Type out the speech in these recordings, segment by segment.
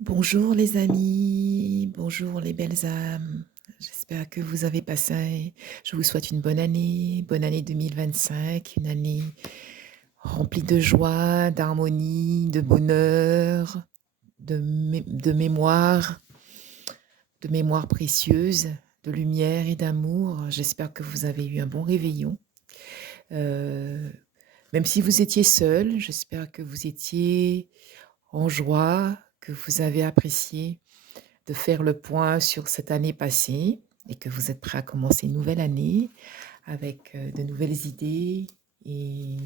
Bonjour les amis, bonjour les belles âmes. J'espère que vous avez passé, je vous souhaite une bonne année 2025, une année remplie de joie, d'harmonie, de bonheur, de mémoire, de mémoire précieuse, de lumière et d'amour. J'espère que vous avez eu un bon réveillon. Euh, Même si vous étiez seul, j'espère que vous étiez en joie, que vous avez apprécié de faire le point sur cette année passée et que vous êtes prêt à commencer une nouvelle année avec de nouvelles idées et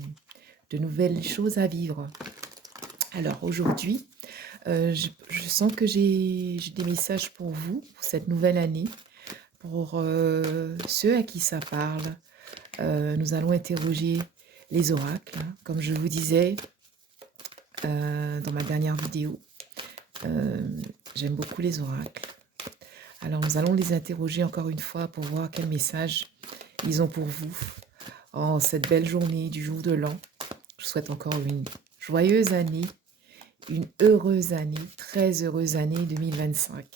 de nouvelles choses à vivre. Alors aujourd'hui, je sens que j'ai des messages pour vous, pour cette nouvelle année, pour ceux à qui ça parle. Nous allons interroger les oracles, hein. Comme je vous disais dans ma dernière vidéo, euh, j'aime beaucoup les oracles. Alors, nous allons les interroger encore une fois pour voir quel message ils ont pour vous en cette belle journée du jour de l'an. Je vous souhaite encore une joyeuse année, une heureuse année, très heureuse année 2025.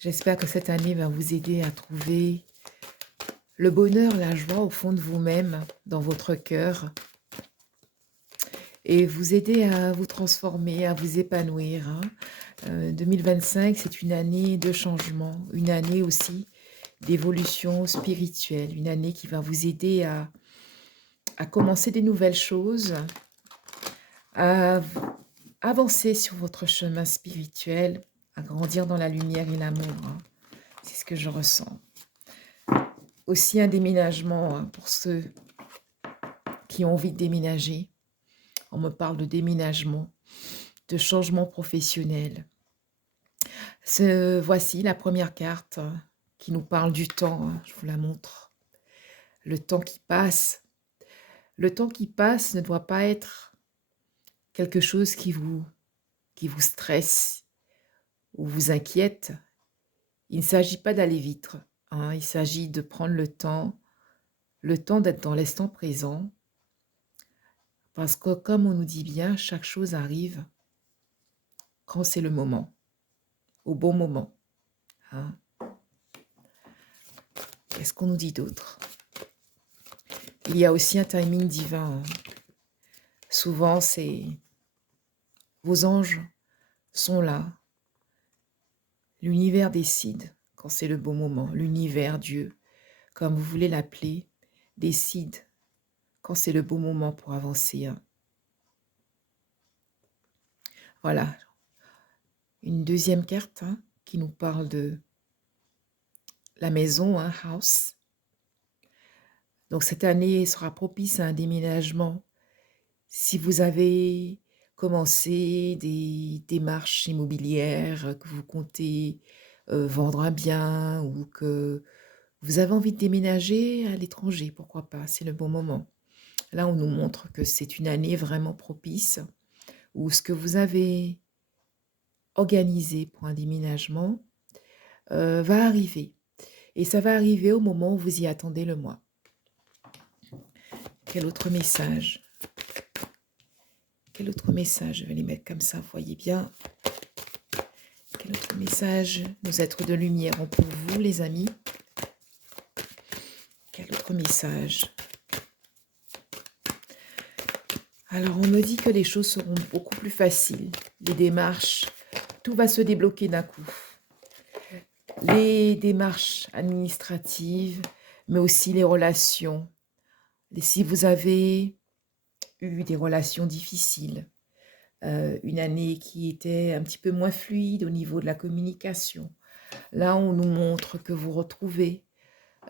J'espère que cette année va vous aider à trouver le bonheur, la joie au fond de vous-même, dans votre cœur, et vous aider à vous transformer, à vous épanouir, hein. 2025, c'est une année de changement, une année aussi d'évolution spirituelle, une année qui va vous aider à commencer des nouvelles choses, à avancer sur votre chemin spirituel, à grandir dans la lumière et l'amour, hein. C'est ce que je ressens. Aussi un déménagement, hein, pour ceux qui ont envie de déménager. On me parle de déménagement, de changement professionnel. Voici la première carte qui nous parle du temps, hein. Je vous la montre. Le temps qui passe. Le temps qui passe ne doit pas être quelque chose qui vous stresse ou vous inquiète. Il ne s'agit pas d'aller vite, hein. Il s'agit de prendre le temps d'être dans l'instant présent, parce que comme on nous dit bien, chaque chose arrive quand c'est le moment, au bon moment, hein. Qu'est-ce qu'on nous dit d'autre? Il y a aussi un timing divin, hein. Souvent, vos anges sont là. L'univers décide quand c'est le bon moment. L'univers, Dieu, comme vous voulez l'appeler, décide quand c'est le bon moment pour avancer, hein. Voilà, une deuxième carte, hein, qui nous parle de la maison, hein, house. Donc cette année sera propice à un déménagement. Si vous avez commencé des démarches immobilières, que vous comptez vendre un bien ou que vous avez envie de déménager à l'étranger, pourquoi pas, c'est le bon moment. Là, on nous montre que c'est une année vraiment propice où ce que vous avez organisé pour un déménagement va arriver. Et ça va arriver au moment où vous y attendez le moins. Quel autre message? Quel autre message? Je vais les mettre comme ça, vous voyez bien. Quel autre message nos êtres de lumière ont pour vous, les amis? Quel autre message? Alors, on me dit que les choses seront beaucoup plus faciles. Les démarches, tout va se débloquer d'un coup. Les démarches administratives, mais aussi les relations. Et si vous avez eu des relations difficiles, une année qui était un petit peu moins fluide au niveau de la communication, là, on nous montre que vous retrouvez,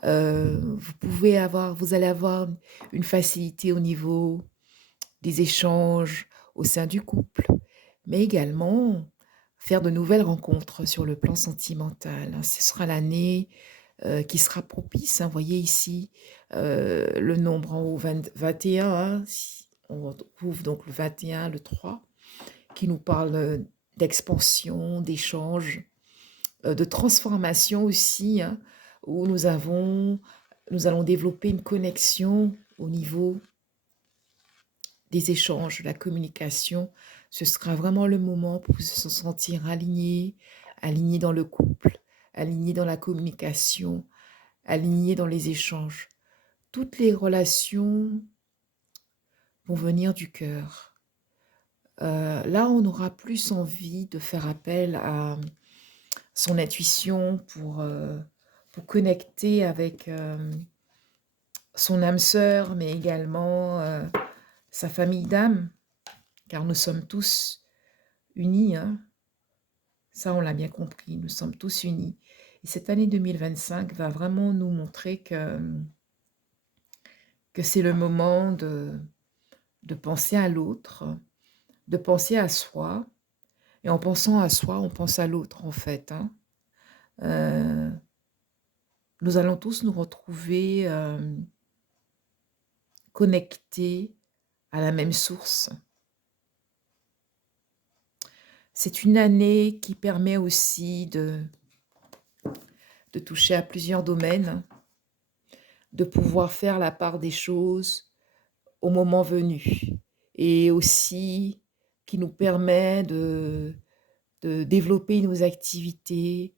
vous allez avoir une facilité au niveau des échanges au sein du couple, mais également faire de nouvelles rencontres sur le plan sentimental, hein. Ce sera l'année qui sera propice, hein. Vous voyez ici le nombre en haut 21, hein. On retrouve donc le 21, le 3, qui nous parle d'expansion, d'échange, de transformation aussi, hein, où nous allons développer une connexion au niveau des échanges, la communication. Ce sera vraiment le moment pour se sentir aligné, aligné dans le couple, aligné dans la communication, aligné dans les échanges. Toutes les relations vont venir du cœur. Là, on aura plus envie de faire appel à son intuition pour connecter avec son âme sœur, mais également sa famille d'âme, car nous sommes tous unis, hein. Ça, on l'a bien compris, nous sommes tous unis. Et cette année 2025 va vraiment nous montrer que c'est le moment de penser à l'autre, de penser à soi. Et en pensant à soi, on pense à l'autre, en fait, hein. Euh, nous allons tous nous retrouver connectés à la même source. C'est une année qui permet aussi de toucher à plusieurs domaines, de pouvoir faire la part des choses au moment venu et aussi qui nous permet de développer nos activités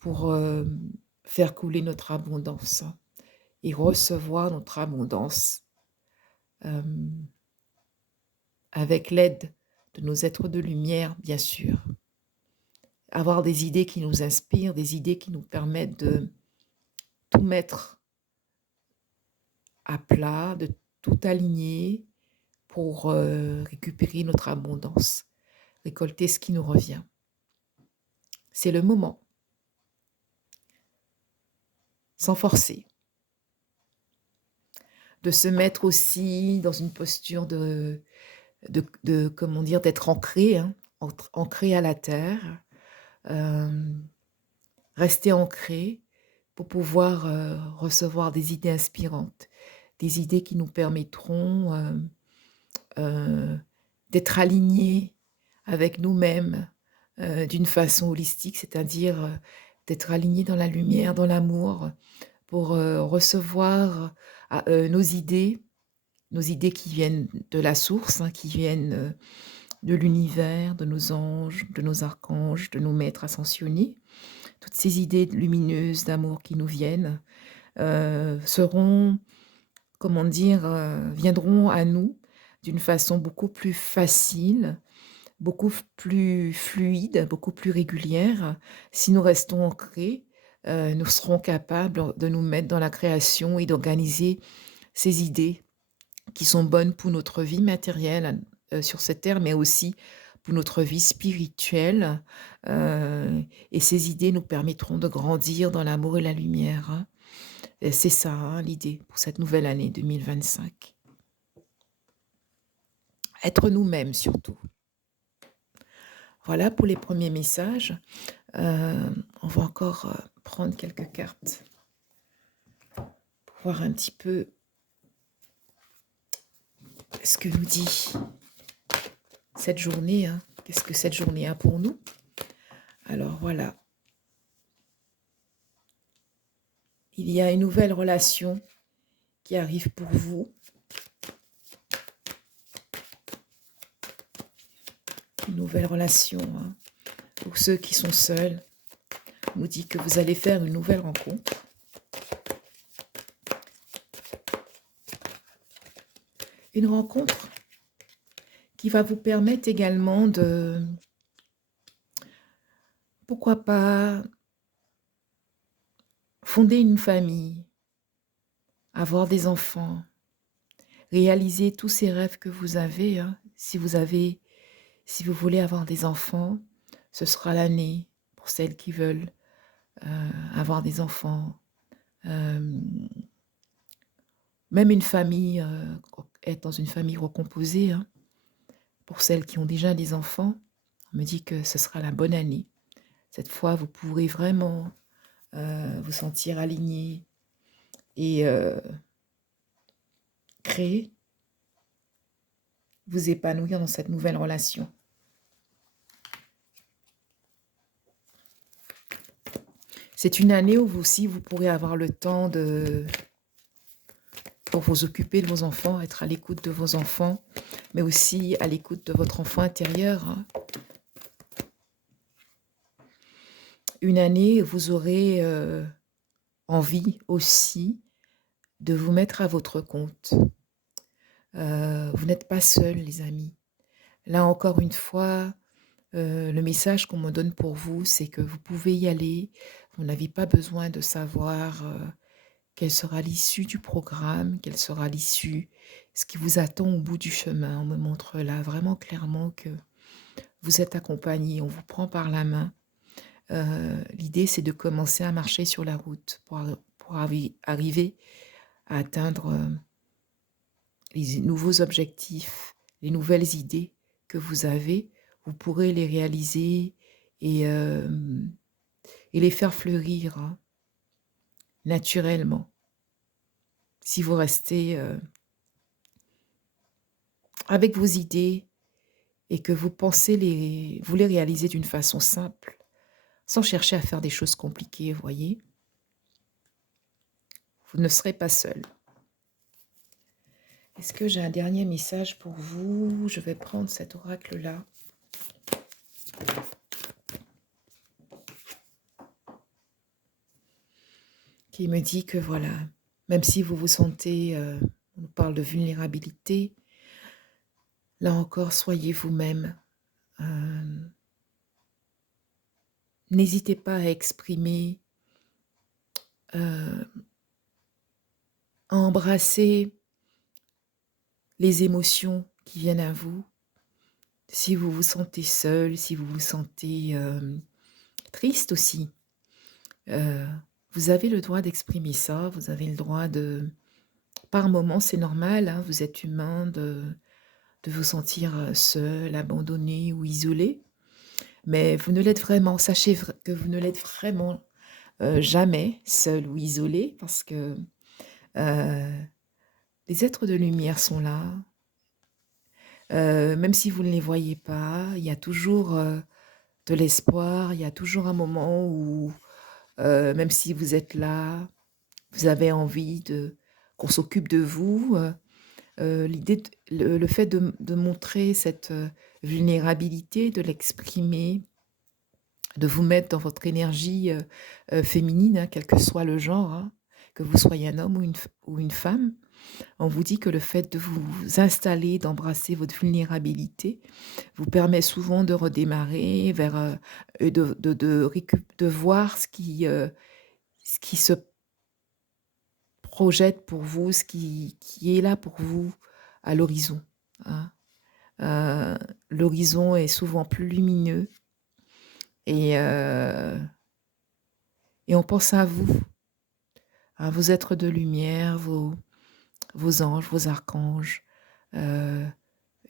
pour faire couler notre abondance et recevoir notre abondance euh, avec l'aide de nos êtres de lumière, bien sûr. Avoir des idées qui nous inspirent, des idées qui nous permettent de tout mettre à plat, de tout aligner pour récupérer notre abondance, récolter ce qui nous revient. C'est le moment, sans forcer, de se mettre aussi dans une posture comment dire, d'être ancré, hein, ancré à la terre, rester ancré pour pouvoir recevoir des idées inspirantes, des idées qui nous permettront d'être alignés avec nous-mêmes d'une façon holistique, c'est-à-dire d'être alignés dans la lumière, dans l'amour, pour recevoir nos idées qui viennent de la source, hein, qui viennent de l'univers, de nos anges, de nos archanges, de nos maîtres ascensionnés. Toutes ces idées lumineuses d'amour qui nous viennent seront, comment dire, viendront à nous d'une façon beaucoup plus facile, beaucoup plus fluide, beaucoup plus régulière. Si nous restons ancrés, nous serons capables de nous mettre dans la création et d'organiser ces idées qui sont bonnes pour notre vie matérielle sur cette terre, mais aussi pour notre vie spirituelle. Et ces idées nous permettront de grandir dans l'amour et la lumière, hein. Et c'est ça, hein, l'idée pour cette nouvelle année 2025. Être nous-mêmes surtout. Voilà pour les premiers messages. On va encore prendre quelques cartes pour voir un petit peu ce que nous dit cette journée, hein. Qu'est-ce que cette journée a pour nous? Alors voilà. Il y a une nouvelle relation qui arrive pour vous. Une nouvelle relation, hein. Pour ceux qui sont seuls, on nous dit que vous allez faire une nouvelle rencontre. Une rencontre qui va vous permettre également de, pourquoi pas, fonder une famille, avoir des enfants, réaliser tous ces rêves que vous avez, hein. Si vous voulez avoir des enfants, ce sera l'année pour celles qui veulent avoir des enfants. Même une famille, être dans une famille recomposée, hein. Pour celles qui ont déjà des enfants, on me dit que ce sera la bonne année. Cette fois, vous pourrez vraiment vous sentir aligné et créer, vous épanouir dans cette nouvelle relation. C'est une année où vous aussi, vous pourrez avoir le temps de pour vous occuper de vos enfants, être à l'écoute de vos enfants, mais aussi à l'écoute de votre enfant intérieur, hein. Une année, vous aurez envie aussi de vous mettre à votre compte. Vous n'êtes pas seuls, les amis. Là encore une fois, le message qu'on me donne pour vous, c'est que vous pouvez y aller. Vous n'avez pas besoin de savoir quelle sera l'issue du programme, quelle sera l'issue, ce qui vous attend au bout du chemin. On me montre là vraiment clairement que vous êtes accompagnés, on vous prend par la main. L'idée, c'est de commencer à marcher sur la route pour arriver à atteindre les nouveaux objectifs, les nouvelles idées que vous avez. Vous pourrez les réaliser et, et les faire fleurir, hein, naturellement. Si vous restez avec vos idées et que vous pensez vous les réaliser d'une façon simple, sans chercher à faire des choses compliquées, vous voyez, vous ne serez pas seul. Est-ce que j'ai un dernier message pour vous? Je vais prendre cet oracle-là. Qui me dit que voilà, même si vous vous sentez, on parle de vulnérabilité, là encore, soyez vous-même. N'hésitez pas à exprimer, à embrasser les émotions qui viennent à vous. Si vous vous sentez seul, si vous vous sentez triste aussi, vous avez le droit d'exprimer ça, vous avez le droit de... Par moments, c'est normal, hein, vous êtes humain de vous sentir seul, abandonné ou isolé, mais vous ne l'êtes vraiment, sachez que vous ne l'êtes vraiment jamais seul ou isolé, parce que les êtres de lumière sont là. Même si vous ne les voyez pas, il y a toujours de l'espoir, il y a toujours un moment où, même si vous êtes là, vous avez envie qu'on s'occupe de vous. L'idée, le fait de montrer cette vulnérabilité, de l'exprimer, de vous mettre dans votre énergie féminine, hein, quel que soit le genre, hein, que vous soyez un homme ou une femme. On vous dit que le fait de vous installer, d'embrasser votre vulnérabilité, vous permet souvent de redémarrer vers, de voir ce qui se projette pour vous, qui est là pour vous à l'horizon, hein. L'horizon est souvent plus lumineux et, et on pense à vous, à vos êtres de lumière, vos anges, vos archanges,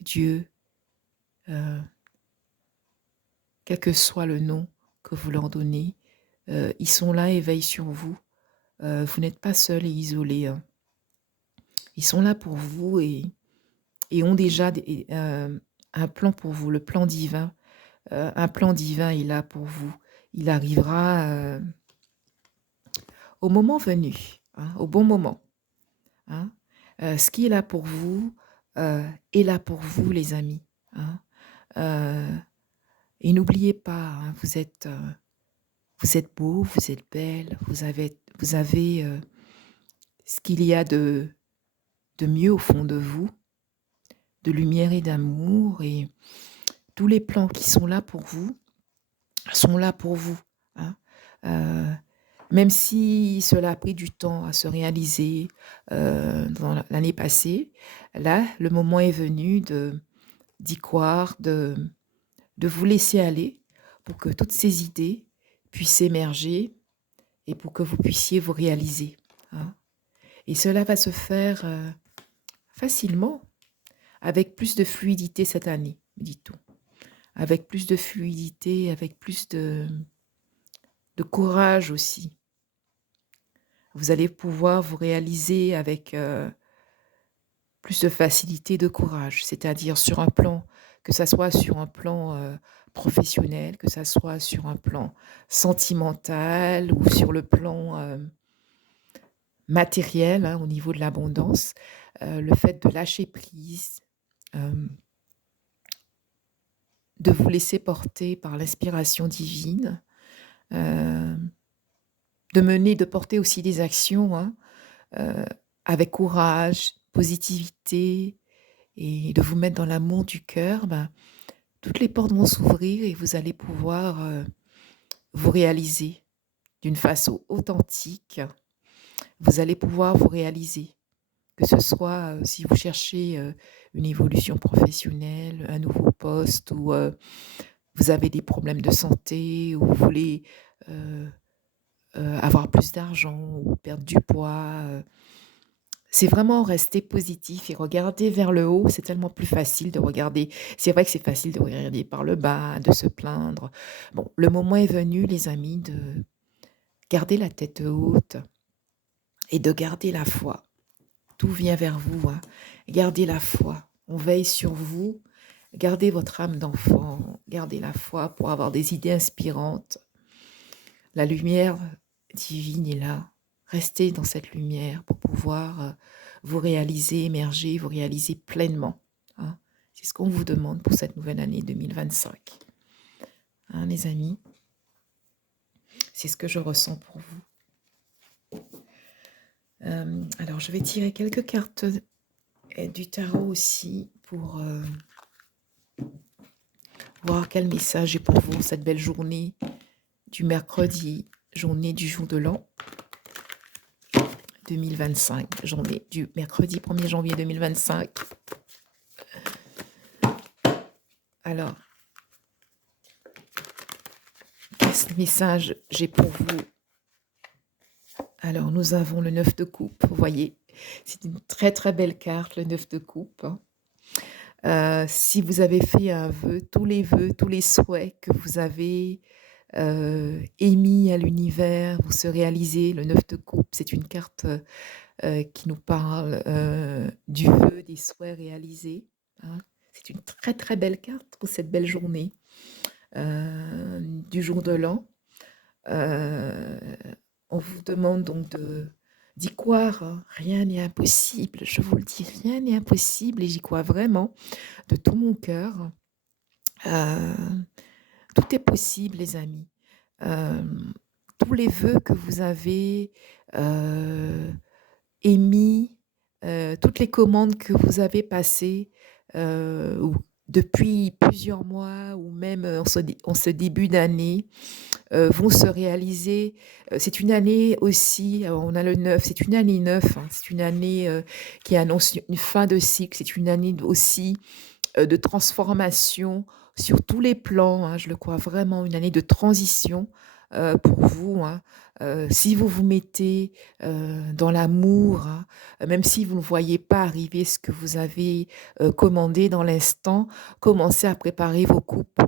Dieu, quel que soit le nom que vous leur donnez, ils sont là et veillent sur vous. Vous n'êtes pas seul et isolé, hein. Ils sont là pour vous et ont déjà un plan pour vous, le plan divin. Un plan divin est là pour vous. Il arrivera au moment venu, hein, au bon moment, hein. Ce qui est là pour vous est là pour vous, les amis, hein. Et n'oubliez pas, hein, vous êtes beau, vous êtes belle, vous avez ce qu'il y a de mieux au fond de vous, de lumière et d'amour, et tous les plans qui sont là pour vous sont là pour vous, hein. Heu, Même si cela a pris du temps à se réaliser, dans l'année passée, là, le moment est venu d'y croire, de vous laisser aller pour que toutes ces idées puissent émerger et pour que vous puissiez vous réaliser, hein. Et cela va se faire, facilement, avec plus de fluidité cette année, me dit-on. Avec plus de fluidité, avec plus de courage aussi. Vous allez pouvoir vous réaliser avec, plus de facilité, de courage. C'est-à-dire sur un plan, que ça soit sur un plan, professionnel, que ça soit sur un plan sentimental ou sur le plan, matériel, hein, au niveau de l'abondance, le fait de lâcher prise, hem, de vous laisser porter par l'inspiration divine, hem, de porter aussi des actions, hein, heu, avec courage, positivité et de vous mettre dans l'amour du cœur, ben, toutes les portes vont s'ouvrir et vous allez pouvoir, vous réaliser d'une façon authentique. Vous allez pouvoir vous réaliser, que ce soit, si vous cherchez, une évolution professionnelle, un nouveau poste ou, vous avez des problèmes de santé ou vous voulez, heu avoir plus d'argent ou perdre du poids, c'est vraiment rester positif et regarder vers le haut. C'est tellement plus facile de regarder, c'est vrai que c'est facile de regarder par le bas, de se plaindre. Bon, le moment est venu, les amis, de garder la tête haute et de garder la foi. Tout vient vers vous, hein. Gardez la foi. On veille sur vous. Gardez votre âme d'enfant. Gardez la foi pour avoir des idées inspirantes. La lumière divine est là. Restez dans cette lumière pour pouvoir, vous réaliser, émerger, vous réaliser pleinement, hein. C'est ce qu'on vous demande pour cette nouvelle année 2025, hein, les amis. C'est ce que je ressens pour vous. Alors je vais tirer quelques cartes, du tarot aussi pour, voir quel message est pour vous cette belle journée du mercredi, journée du jour de l'an 2025, journée du mercredi 1er janvier 2025. Alors, quel message j'ai pour vous? Alors, nous avons le 9 de coupe, vous voyez? C'est une très, très belle carte, le 9 de coupe, hein. Si vous avez fait un vœu, tous les souhaits que vous avez, émis à l'univers vont se réaliser. Le 9 de coupe, c'est une carte, qui nous parle, du vœu, des souhaits réalisés, hein. C'est une très, très belle carte pour cette belle journée, du jour de l'an. Heu, on vous demande donc d'y croire, hein. Rien n'est impossible, je vous le dis, rien n'est impossible et j'y crois vraiment de tout mon cœur. Heu, tout est possible les amis. Hem, tous les vœux que vous avez, heu émis, toutes les commandes que vous avez passées, ou depuis plusieurs mois ou même, en ce début d'année, vont se réaliser. C'est une année aussi, on a le 9, c'est une année 9, hein, c'est une année, qui annonce une fin de cycle, c'est une année aussi, de transformation sur tous les plans, hein, je le crois vraiment, une année de transition, pour vous, hein. Si vous vous mettez, dans l'amour, hein, même si vous ne voyez pas arriver ce que vous avez, commandé dans l'instant, commencez à préparer vos coupes,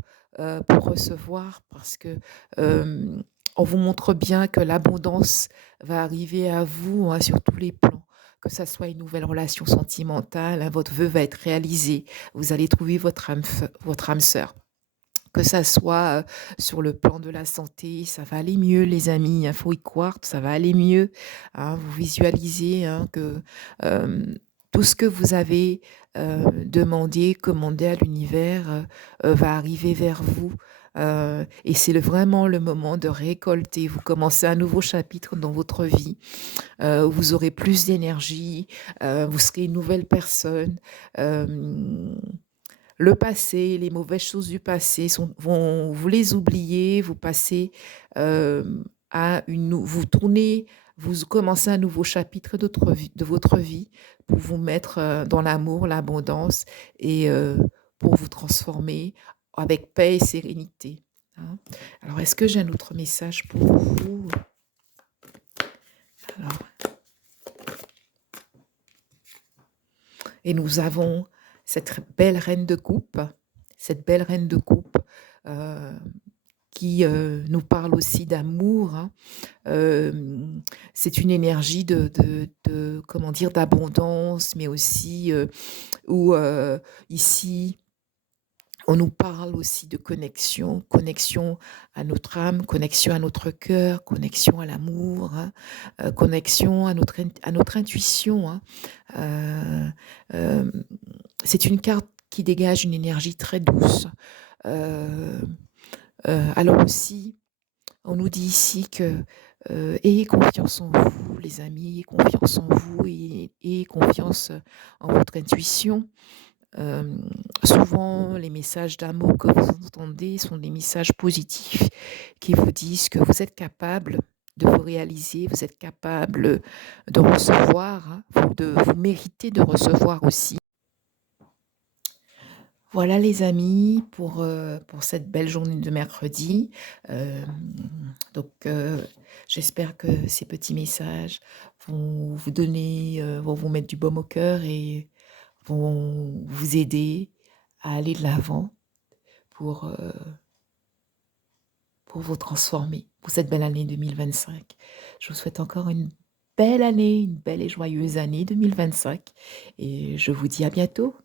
pour recevoir parce que, hem, on vous montre bien que l'abondance va arriver à vous, hein, sur tous les plans. Que ça soit une nouvelle relation sentimentale, hein, votre vœu va être réalisé. Vous allez trouver votre âme sœur. Que ça soit, sur le plan de la santé, ça va aller mieux les amis, il faut y croire, ça va aller mieux, hein. Vous visualisez, hein, que, tout ce que vous avez, demandé, commandé à l'univers, va arriver vers vous, et c'est vraiment le moment de récolter. Vous commencez un nouveau chapitre dans votre vie, où vous aurez plus d'énergie, vous serez une nouvelle personne, hem le passé, les mauvaises choses du passé vous les oubliez, vous passez, à une nou vous tournez vous commencez un nouveau chapitre de votre vie pour vous mettre, dans l'amour, l'abondance et pour vous transformer avec paix et sérénité, hein. Alors est-ce que j'ai un autre message pour vous? Alors et nous avons cette belle reine de coupe, cette belle reine de coupe, heu, qui, nous parle aussi d'amour, hein. C'est une énergie de comment dire? D'abondance, mais aussi, où, ici, On nous parle aussi de connexion, connexion à notre âme, connexion à notre cœur, connexion à l'amour, hein, connexion à notre intuition, hein. Heu, hem, c'est une carte qui dégage une énergie très douce. Heu alors aussi, on nous dit ici que, ayez confiance en vous les amis, ayez confiance en vous et ayez confiance en votre intuition. Hem, Souvent, les messages d'amour que vous entendez sont des messages positifs qui vous disent que vous êtes capable de vous réaliser, vous êtes capable de recevoir, hein, vous méritez de recevoir aussi. Voilà les amis pour cette belle journée de mercredi. Donc j'espère que ces petits messages vont vous mettre du baume au cœur et vont vous aider à aller de l'avant pour, heu, pour vous transformer pour cette belle année 2025. Je vous souhaite encore une belle année, une belle et joyeuse année 2025 et je vous dis à bientôt.